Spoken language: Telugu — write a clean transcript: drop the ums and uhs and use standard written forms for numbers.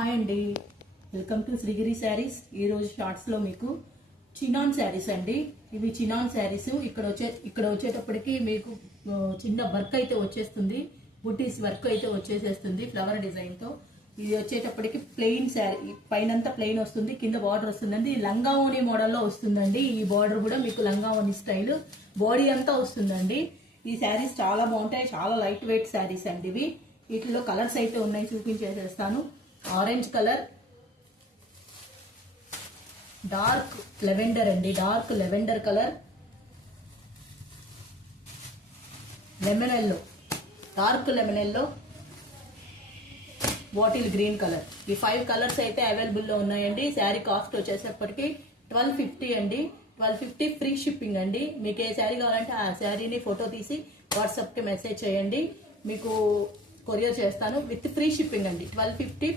హాయ్ అండి, వెల్కమ్ టు శ్రీగిరి శారీస్. ఈరోజు షార్ట్స్లో మీకు చినాన్ శారీస్ అండి. ఇవి చినాన్ శారీస్. ఇక్కడ వచ్చేటప్పటికి మీకు చిన్న వర్క్ అయితే వచ్చేస్తుంది, బుటీస్ వర్క్ అయితే వచ్చేసేస్తుంది ఫ్లవర్ డిజైన్తో. ఇది వచ్చేటప్పటికి ప్లెయిన్ శారీ, పైనంతా ప్లెయిన్ వస్తుంది, కింద బార్డర్ వస్తుందండి. లంగావోని మోడల్లో వస్తుందండి. ఈ బార్డర్ కూడా మీకు లంగావోని స్టైల్, బాడీ అంతా వస్తుందండి. ఈ శారీస్ చాలా బాగుంటాయి, చాలా లైట్ వెయిట్ శారీస్ అండి ఇవి. వీటిలో కలర్స్ అయితే ఉన్నాయి, చూపించేసేస్తాను. ఆరెంజ్ కలర్, డార్క్ లెవెండర్ అండి, dark lavender colour, lemon yellow, dark lemon yellow, bottle green colour. ఈ 5 కలర్స్ అయితే అవైలబుల్లో ఉన్నాయండి. శారీ కాస్ట్ వచ్చేసప్పటికి 1250 అండి. 1250 ఫ్రీ షిప్పింగ్ అండి. మీకు ఏ శారీ కావాలంటే ఆ శారీని ఫోటో తీసి వాట్సాప్కి మెసేజ్ చేయండి, మీకు కొరియర్ చేస్తాను విత్ ఫ్రీ షిప్పింగ్ అండి. 1250